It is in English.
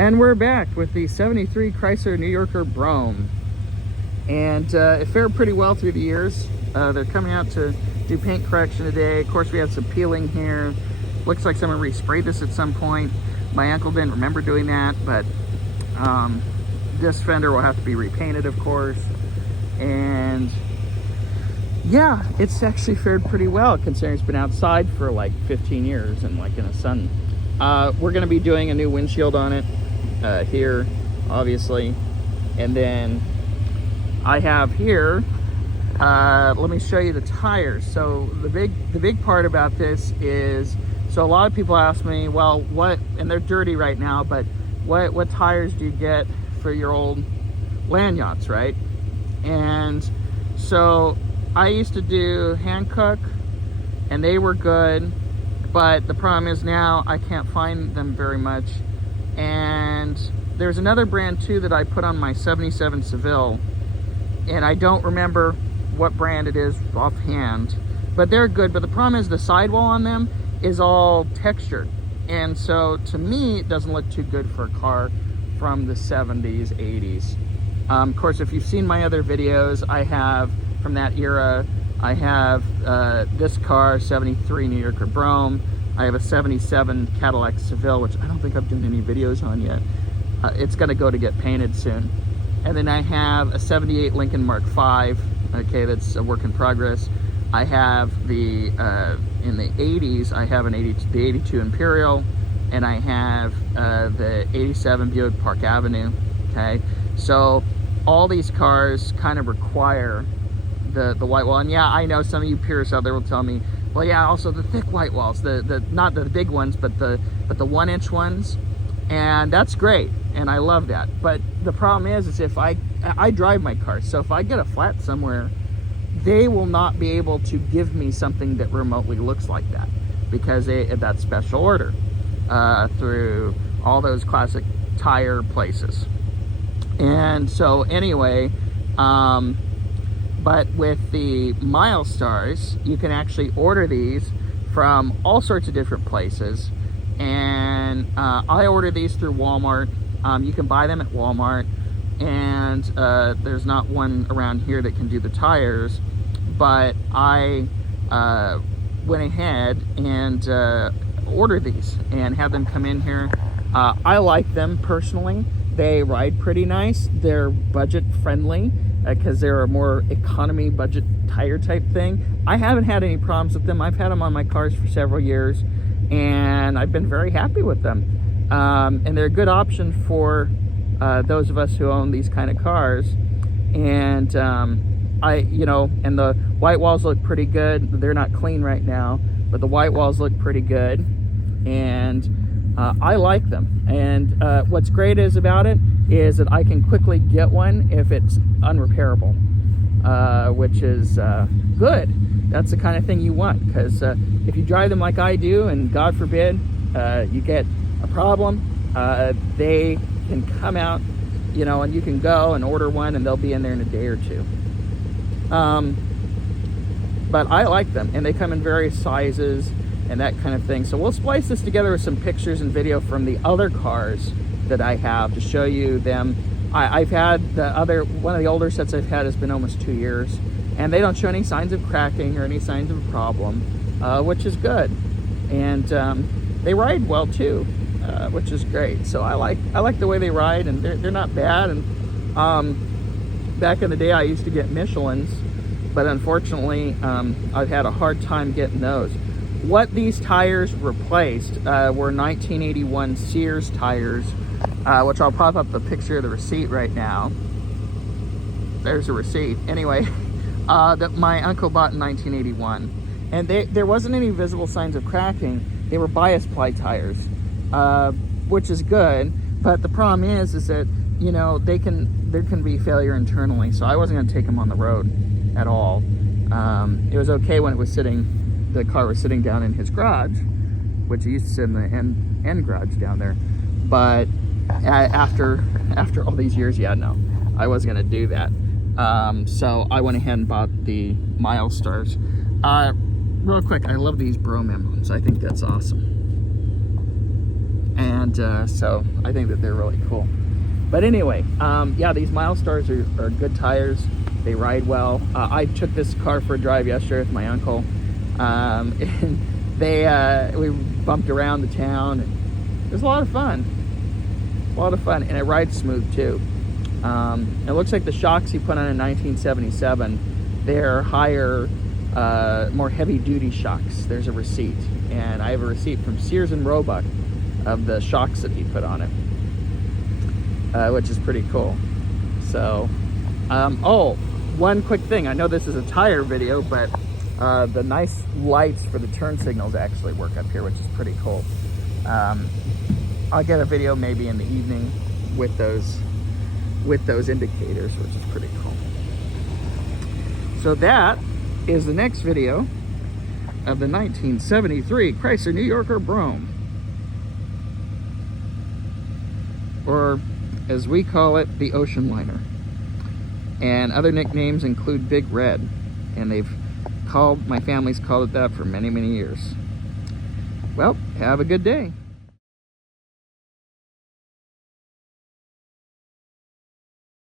And we're back with the 73 Chrysler New Yorker Brougham. And it fared pretty well through the years. They're coming out to do paint correction today. Of course, we had some peeling here. Looks like someone resprayed this at some point. My uncle didn't remember doing that, but this fender will have to be repainted, of course. And yeah, it's actually fared pretty well considering it's been outside for like 15 years and like in the sun. We're going to be doing a new windshield on it here, obviously. And then I have here, let me show you the tires. So the big part about this is, so a lot of people ask me, well, what, and they're dirty right now, but what tires do you get for your old land yachts, right? And so I used to do Hankook, and they were good, but the problem is now I can't find them very much. And there's another brand too that I put on my 77 Seville, and I don't remember what brand it is offhand, but they're good. But the problem is the sidewall on them is all textured, and so to me it doesn't look too good for a car from the 70s, 80s. Of course, if you've seen my other videos, I have from that era, I have this car, 73 New Yorker Brougham. I have a 77 Cadillac Seville, which I don't think I've done any videos on yet. It's gonna go to get painted soon. And then I have a 78 Lincoln Mark V, okay, that's a work in progress. I have the, in the 80s, I have the 82 Imperial, and I have the 87 Buick Park Avenue, okay? So all these cars kind of require the white wall. And yeah, I know some of you purists out there will tell me, well, yeah, also the thick white walls, the not the big ones, but the 1-inch ones, and that's great, and I love that. But the problem is if I drive my cars, so if I get a flat somewhere, they will not be able to give me something that remotely looks like that, because that's special order through all those classic tire places. And so anyway, but with the Milestars, you can actually order these from all sorts of different places. And I order these through Walmart. You can buy them at Walmart, and there's not one around here that can do the tires, but I went ahead and ordered these and had them come in here. I like them personally. They ride pretty nice. They're budget friendly because they're a more economy budget tire type thing. I haven't had any problems with them. I've had them on my cars for several years, and I've been very happy with them. And they're a good option for those of us who own these kind of cars. And and the white walls look pretty good. They're not clean right now, but the white walls look pretty good, and I like them. And what's great about it is that I can quickly get one if it's unrepairable, which is good. That's the kind of thing you want, because if you drive them like I do, and God forbid you get a problem, they can come out, and you can go and order one, and they'll be in there in a day or two. But I like them, and they come in various sizes and that kind of thing. So we'll splice this together with some pictures and video from the other cars that I have to show you them. I've had one of the older sets I've had has been almost 2 years, and they don't show any signs of cracking or any signs of a problem, which is good. And they ride well too, which is great. So I like the way they ride, and they're not bad. And back in the day I used to get Michelins, but unfortunately I've had a hard time getting those. What these tires replaced were 1981 Sears tires, which I'll pop up the picture of the receipt right now. There's a receipt. Anyway, that my uncle bought in 1981. And there wasn't any visible signs of cracking. They were bias ply tires, which is good. But the problem is that, there can be failure internally. So I wasn't going to take them on the road at all. It was okay when the car was sitting down in his garage, which he used to sit in the end garage down there. But after all these years, yeah, no, I wasn't gonna do that. So I went ahead and bought the Milestars. Real quick, I love these Brougham emblems. I think that's awesome. And so I think that they're really cool. But anyway, yeah, these Milestars are good tires. They ride well. I took this car for a drive yesterday with my uncle, and we bumped around the town, and it was a lot of fun. And it rides smooth too. It looks like the shocks he put on in 1977, they're higher, more heavy-duty shocks. There's a receipt, and I have a receipt from Sears and Roebuck of the shocks that he put on it, which is pretty cool. So, oh, one quick thing. I know this is a tire video, but the nice lights for the turn signals actually work up here, which is pretty cool. I'll get a video maybe in the evening with those indicators, which is pretty cool. So that is the next video of the 1973 Chrysler New Yorker Brougham, or as we call it, the Ocean Liner. And other nicknames include Big Red, and my family's called it that for many, many years. Well, have a good day.